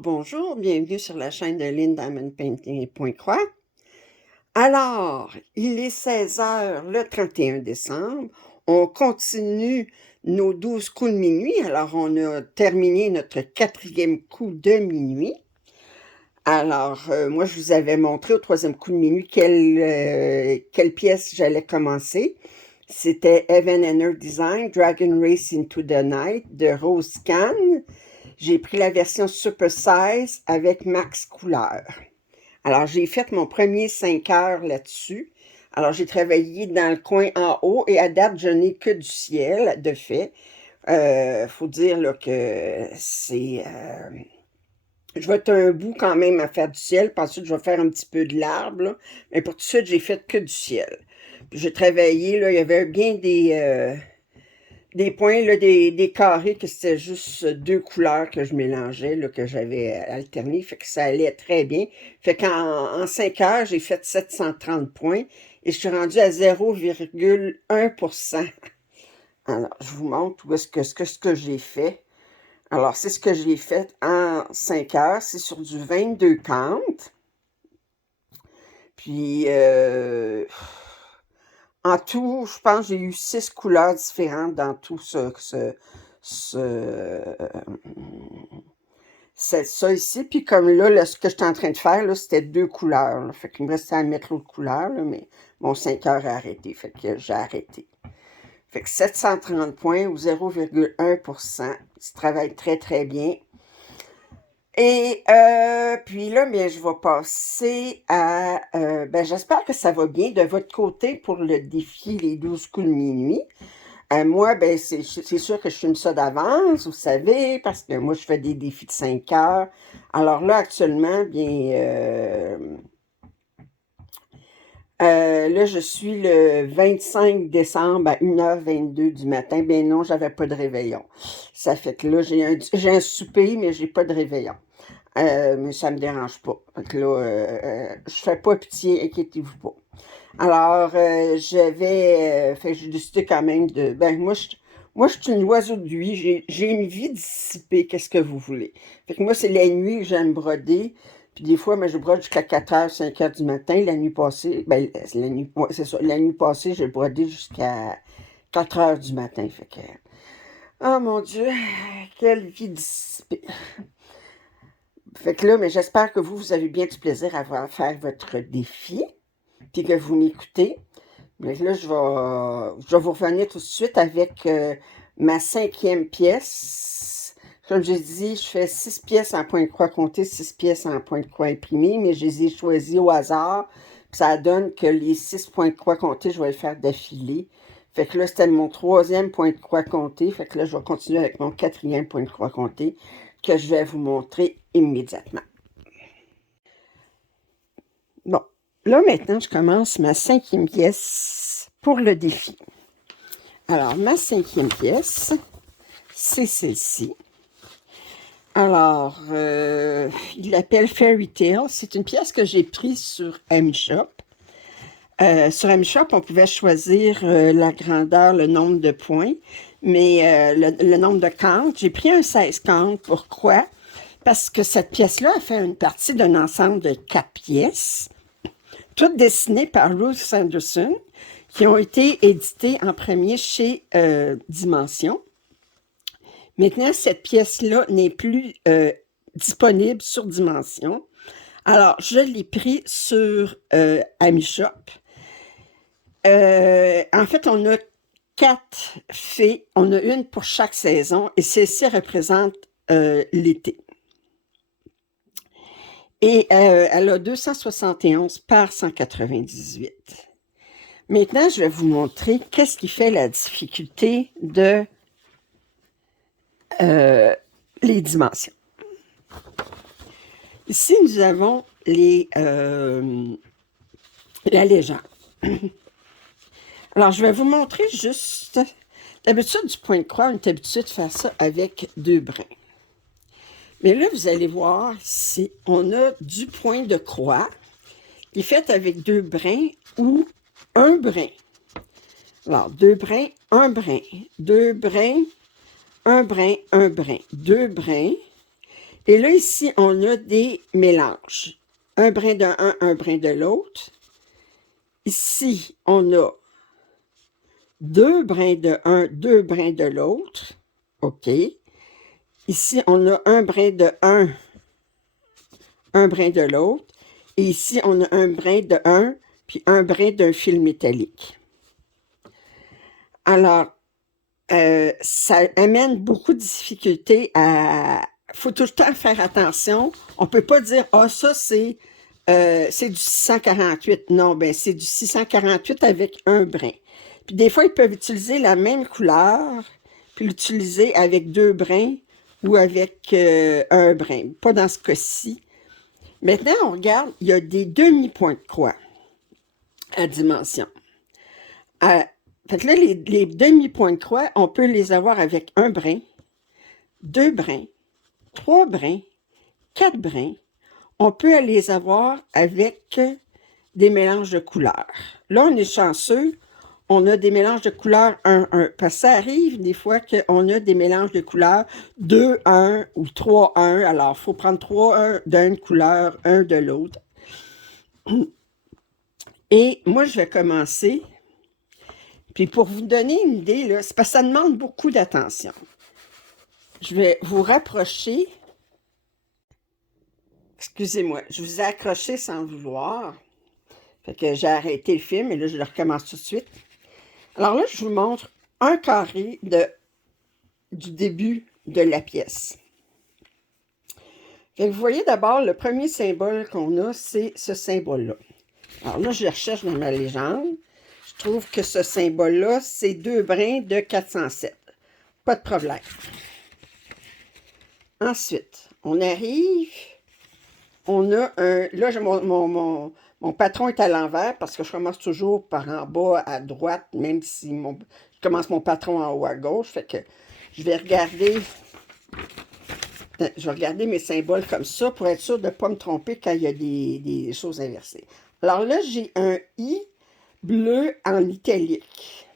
Bonjour, bienvenue sur la chaîne de Lynn Diamond Painting et Point Croix. Alors, il est 16 h le 31 décembre. On continue nos 12 coups de minuit. Alors, on a terminé notre 4e coup de minuit. Alors, moi, je vous avais montré au 3e coup de minuit quelle pièce j'allais commencer. C'était Heaven and Earth Design, Dragon Race into the Night de Rose Can. J'ai pris la version Super Size avec Max Couleur. Alors, j'ai fait mon premier 5 heures là-dessus. Alors, j'ai travaillé dans le coin en haut et à date, je n'ai que du ciel, de fait. Faut dire là, que c'est... je vais être un bout quand même à faire du ciel, puis ensuite, je vais faire un petit peu de l'arbre, là. Mais pour tout de suite, j'ai fait que du ciel. Puis j'ai travaillé, là, il y avait bien des points, là, des carrés, que c'était juste 2 couleurs que je mélangeais, là, que j'avais alterné, fait que ça allait très bien. Fait qu'en 5 heures, j'ai fait 730 points et je suis rendue à 0,1%. Alors, je vous montre où est-ce que j'ai fait. Alors, c'est ce que j'ai fait en 5 heures. C'est sur du 22 cantes. Puis, en tout, je pense que j'ai eu 6 couleurs différentes dans tout ça ici. Puis comme là, ce que j'étais en train de faire, là, c'était 2 couleurs. Là. Fait qu'il me restait à mettre l'autre couleur, là, mais mon 5 heures a arrêté. Fait que j'ai arrêté. Fait que 730 points ou 0,1%. Ça travaille très, très bien. Et puis là, bien, je vais passer à... j'espère que ça va bien de votre côté pour le défi Les 12 coups de minuit. Moi, ben, c'est sûr que je filme ça d'avance, vous savez, parce que moi, je fais des défis de 5 heures. Alors là, actuellement, bien, là, je suis le 25 décembre à 1h22 du matin. Ben non, j'avais pas de réveillon. Ça fait que là, j'ai un souper, mais j'ai pas de réveillon. Mais ça me dérange pas. Fait que là, je fais pas pitié, inquiétez-vous pas. Alors, j'ai décidé quand même de... moi, je suis une oiseau de nuit. J'ai une vie dissipée, qu'est-ce que vous voulez. Fait que moi, c'est la nuit que j'aime broder. Puis des fois, je brode jusqu'à 4 h, 5 h du matin. La nuit passée, ouais, c'est ça. La nuit passée, j'ai brodé jusqu'à 4 h du matin. Fait que... Oh mon Dieu, quelle vie dissipée. Fait que là, mais j'espère que vous avez bien du plaisir à faire votre défi, puis que vous m'écoutez. Mais là, je vais vous revenir tout de suite avec ma 5e pièce. Comme j'ai dit, je fais 6 pièces en point de croix compté, 6 pièces en point de croix imprimé, mais je les ai choisies au hasard. Puis ça donne que les 6 points de croix comptés, je vais les faire d'affilée. Fait que là, c'était mon 3e point de croix compté. Fait que là, je vais continuer avec mon 4e point de croix compté que je vais vous montrer immédiatement. Bon, là maintenant, je commence ma 5e pièce pour le défi. Alors, ma 5e pièce, c'est celle-ci. Alors, il l'appelle Fairy Tale. C'est une pièce que j'ai prise sur M-Shop. Sur M-Shop, on pouvait choisir la grandeur, le nombre de points, mais le nombre de cantes. J'ai pris un 16 cantes. Pourquoi? Parce que cette pièce-là a fait une partie d'un ensemble de 4 pièces, toutes dessinées par Ruth Sanderson, qui ont été éditées en premier chez Dimension. Maintenant, cette pièce-là n'est plus disponible sur Dimension. Alors, je l'ai pris sur AmiShop. En fait, on a 4 fées. On a une pour chaque saison et celle-ci représente l'été. Et elle a 271 par 198. Maintenant, je vais vous montrer qu'est-ce qui fait la difficulté de les dimensions. Ici, nous avons la légende. Alors, je vais vous montrer juste... D'habitude, du point de croix, on est habitué de faire ça avec 2 brins. Mais là, vous allez voir ici, on a du point de croix qui est fait avec 2 brins ou un brin. Alors, 2 brins, 1 brin, 2 brins, 1 brin, 1 brin, 2 brins. Et là, ici, on a des mélanges. Un brin de un brin de l'autre. Ici, on a deux brins de un, deux brins de l'autre. OK. Ici, on a un brin de un brin de l'autre. Et ici, on a un brin de un, puis un brin d'un fil métallique. Alors, ça amène beaucoup de difficultés à... Il faut tout le temps faire attention. On ne peut pas dire, ah, ça, c'est du 648. Non, ben c'est du 648 avec un brin. Puis des fois, ils peuvent utiliser la même couleur, puis l'utiliser avec deux brins ou avec un brin. Pas dans ce cas-ci. Maintenant, on regarde, il y a des demi-points de croix à dimension. Fait que là, les demi-points de croix, on peut les avoir avec un brin, deux brins, trois brins, quatre brins. On peut les avoir avec des mélanges de couleurs. Là, on est chanceux, on a des mélanges de couleurs 1-1. Parce que ça arrive des fois qu'on a des mélanges de couleurs 2-1 ou 3-1. Alors, il faut prendre 3-1 d'une couleur, un de l'autre. Et moi, je vais commencer. Puis pour vous donner une idée, là, c'est parce que ça demande beaucoup d'attention. Je vais vous rapprocher. Excusez-moi, je vous ai accroché sans le vouloir. Fait que j'ai arrêté le film et là, je le recommence tout de suite. Alors là, je vous montre un carré du début de la pièce. Fait que vous voyez d'abord, le premier symbole qu'on a, c'est ce symbole-là. Alors là, je le recherche dans ma légende. Je trouve que ce symbole-là, c'est deux brins de 407. Pas de problème. Ensuite, on arrive, on a un... Là, mon patron est à l'envers parce que je commence toujours par en bas à droite, même si je commence mon patron en haut à gauche. Fait que je vais regarder mes symboles comme ça pour être sûr de ne pas me tromper quand il y a des choses inversées. Alors là, j'ai un I bleu en italique.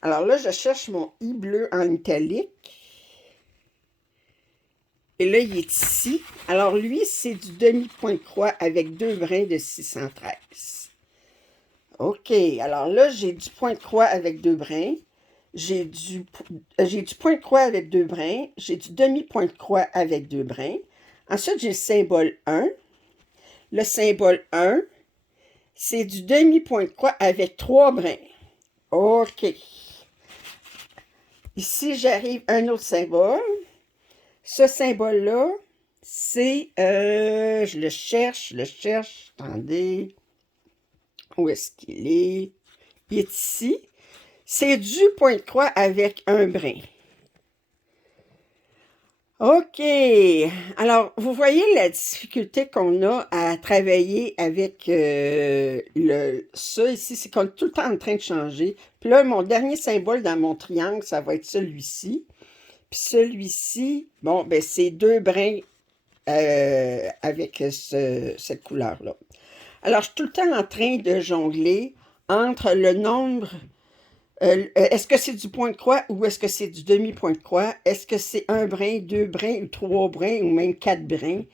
Alors là, je cherche mon I bleu en italique. Et là, il est ici. Alors lui, c'est du demi-point de croix avec deux brins de 613. OK. Alors là, j'ai du point de croix avec deux brins. J'ai du point de croix avec deux brins. J'ai du demi-point de croix avec deux brins. Ensuite, j'ai le symbole 1. Le symbole 1, c'est du demi-point de croix avec trois brins. OK. Ici, j'arrive à un autre symbole. Ce symbole-là, c'est... je le cherche. Attendez. Où est-ce qu'il est? Il est ici. C'est du point de croix avec un brin. OK. Alors, vous voyez la difficulté qu'on a à travailler avec ça ici, c'est qu'on est tout le temps en train de changer. Puis là, mon dernier symbole dans mon triangle, ça va être celui-ci. Puis celui-ci, bon, ben c'est deux brins avec cette couleur-là. Alors, je suis tout le temps en train de jongler entre le nombre... est-ce que c'est du point de croix ou est-ce que c'est du demi-point de croix? Est-ce que c'est un brin, deux brins ou trois brins ou même quatre brins?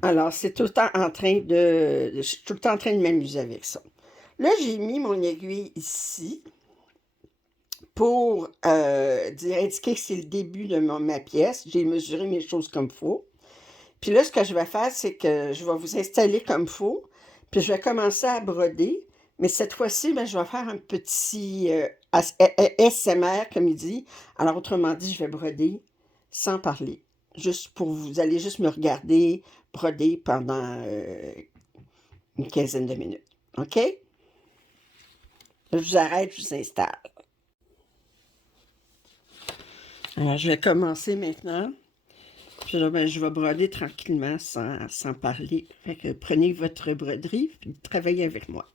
Alors, c'est tout le temps en train de... Je suis tout le temps en train de m'amuser avec ça. Là, j'ai mis mon aiguille ici pour indiquer que c'est le début de ma pièce. J'ai mesuré mes choses comme il faut. Puis là, ce que je vais faire, c'est que je vais vous installer comme il faut. Puis je vais commencer à broder. Mais cette fois-ci, ben, je vais faire un petit SMR, comme il dit. Alors, autrement dit, je vais broder sans parler. Juste pour vous allez juste me regarder broder pendant une quinzaine de minutes. OK? Je vous arrête, je vous installe. Alors, je vais commencer maintenant. Puis là, ben, je vais broder tranquillement sans parler. Fait que prenez votre broderie et travaillez avec moi.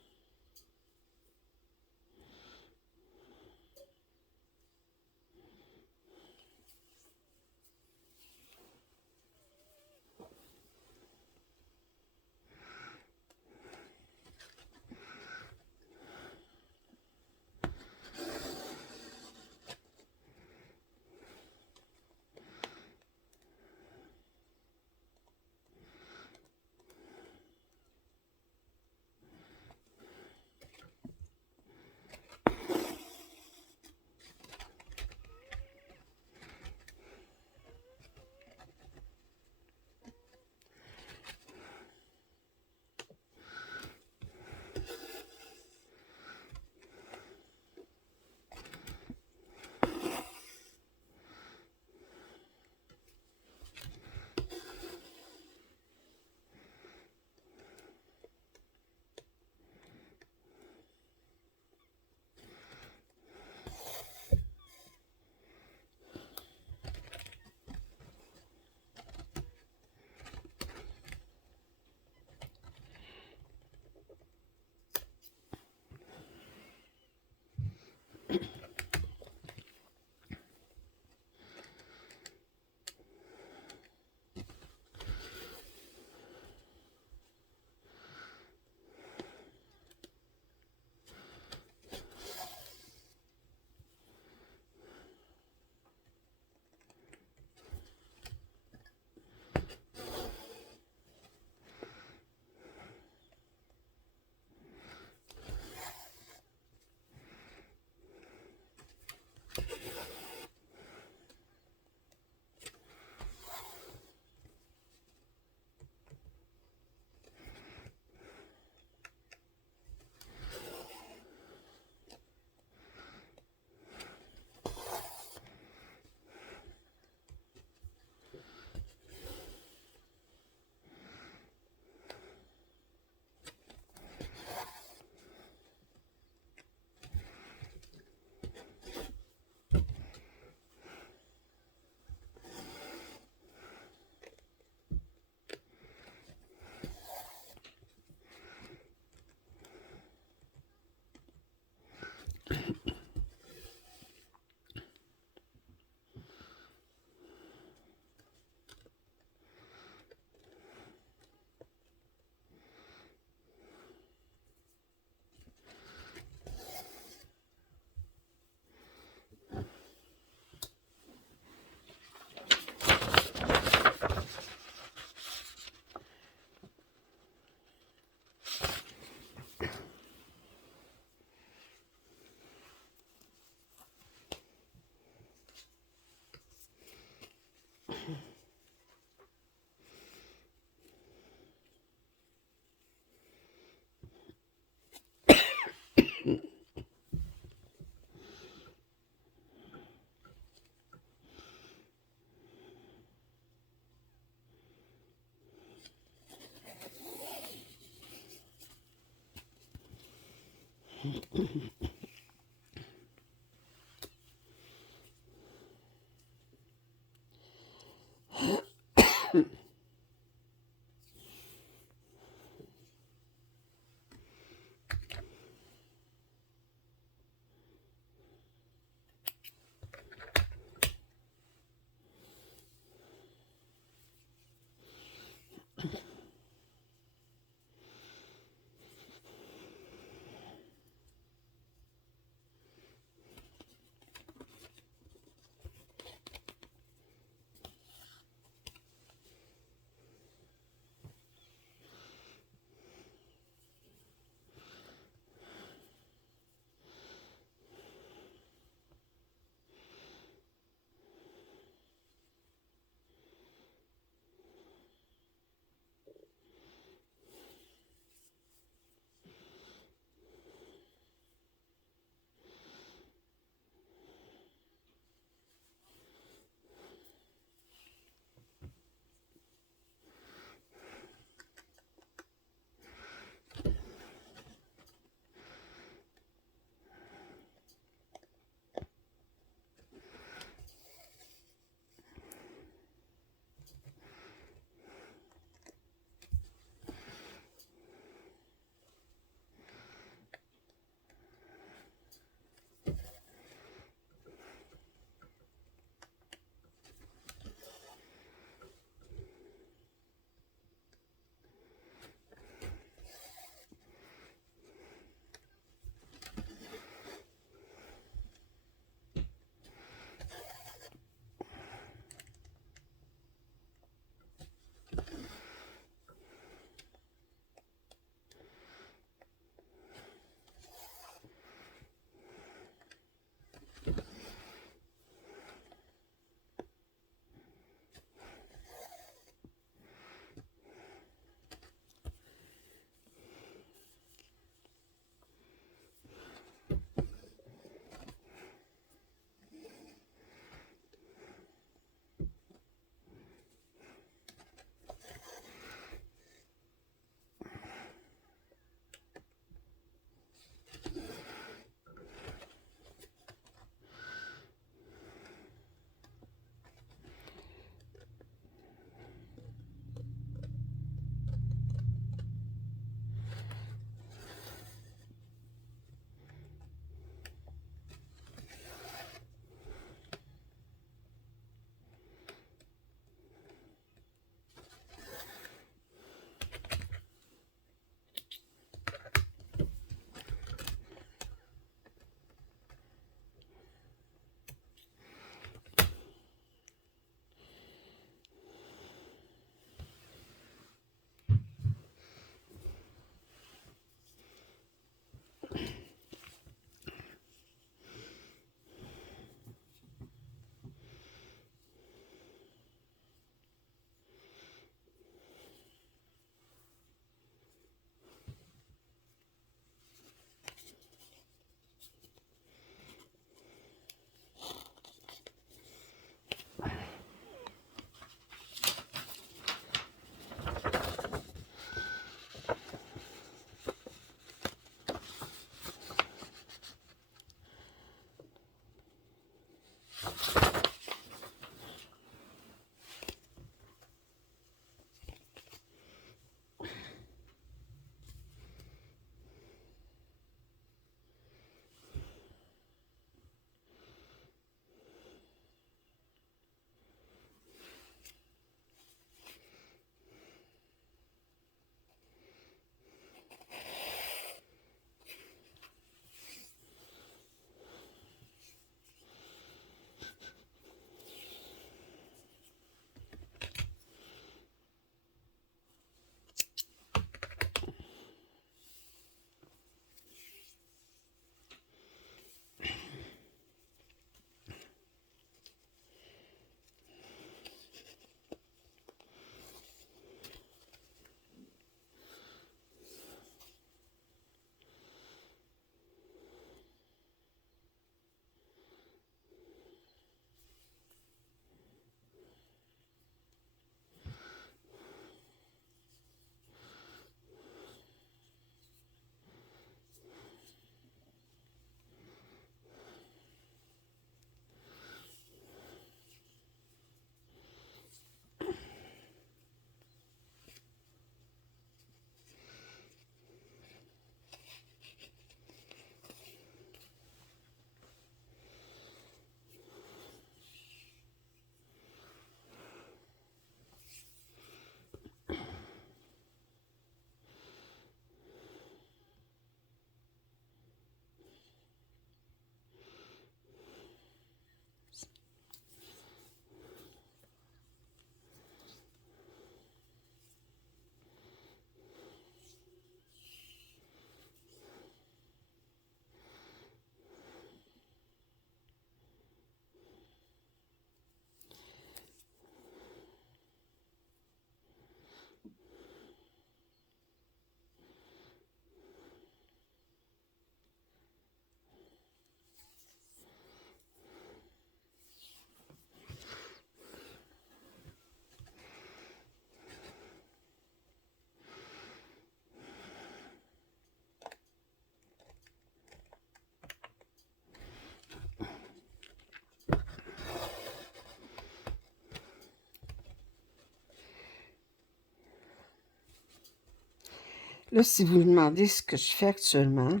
Là, si vous me demandez ce que je fais actuellement,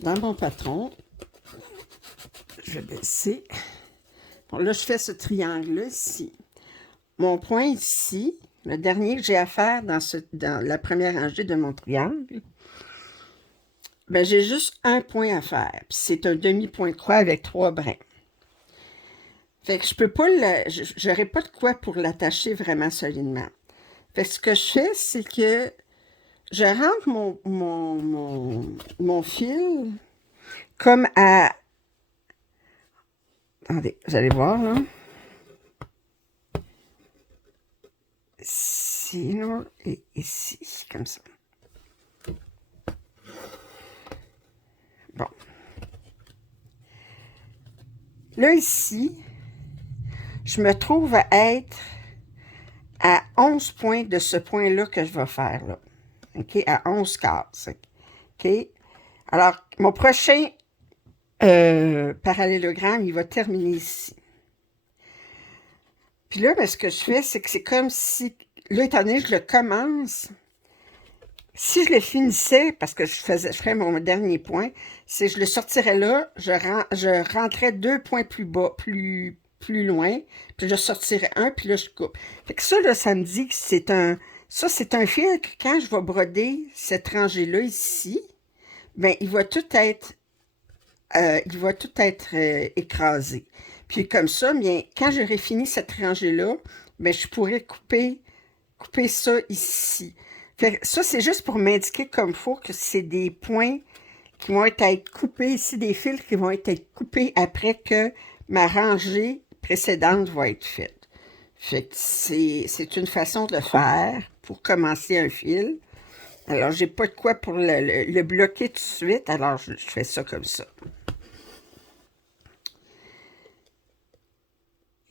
dans mon patron, je vais baisser. Bon, là, je fais ce triangle-là ici. Mon point ici, le dernier que j'ai à faire dans la première rangée de mon triangle, ben, j'ai juste un point à faire. Puis c'est un demi-point de croix avec 3 brins. Fait que je peux pas j'aurais pas de quoi pour l'attacher vraiment solidement. Fait que ce que je fais, c'est que je rentre mon fil comme à... Attendez, vous allez voir, là. Ici, là, et ici, comme ça. Bon. Là, ici, je me trouve à être à 11 points de ce point-là que je vais faire, là. OK? À 11 cases. OK? Alors, mon prochain parallélogramme, il va terminer ici. Puis là, ben, ce que je fais, c'est que c'est comme si... Là, étant donné que je le commence, si je le finissais, parce que je ferais mon dernier point, c'est je le sortirais là, je rentrais 2 points plus bas, plus loin, puis je sortirais un, puis là, je coupe. Fait que ça, là, ça me dit que c'est un... Ça, c'est un fil que quand je vais broder cette rangée-là ici, ben il va tout être... écrasé. Puis comme ça, bien, quand j'aurai fini cette rangée-là, ben, je pourrais couper ça ici. Fait que ça, c'est juste pour m'indiquer comme il faut que c'est des points qui vont être coupés ici, des fils qui vont être coupés après que ma rangée précédente va être faite. Fait que c'est une façon de faire pour commencer un fil. Alors, j'ai pas de quoi pour le bloquer tout de suite, alors je fais ça comme ça.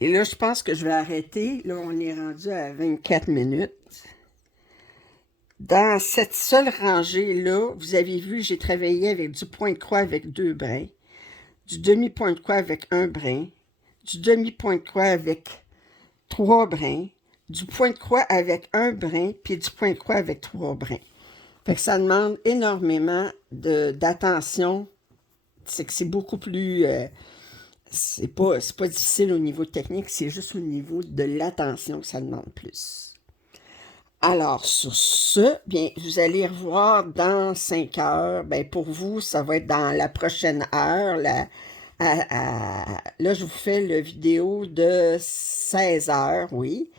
Et là, je pense que je vais arrêter. Là, on est rendu à 24 minutes. Dans cette seule rangée-là, vous avez vu, j'ai travaillé avec du point de croix avec 2 brins, du demi-point de croix avec 1 brin, du demi-point de croix avec 3 brins, du point de croix avec 1 brin, puis du point de croix avec 3 brins. Fait que ça demande énormément d'attention. C'est que c'est beaucoup plus... c'est pas difficile au niveau technique, c'est juste au niveau de l'attention que ça demande plus. Alors, sur ce, bien, vous allez revoir dans 5 heures. Bien, pour vous, ça va être dans la prochaine heure. Là, je vous fais la vidéo de 16 heures, oui.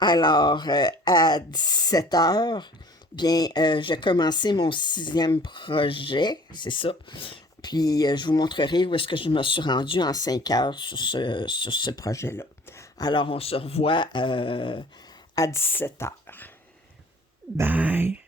Alors, à 17 heures, bien, j'ai commencé mon 6e projet, c'est ça. Puis, je vous montrerai où est-ce que je me suis rendue en 5 heures sur ce projet-là. Alors, on se revoit à 17 heures. Bye.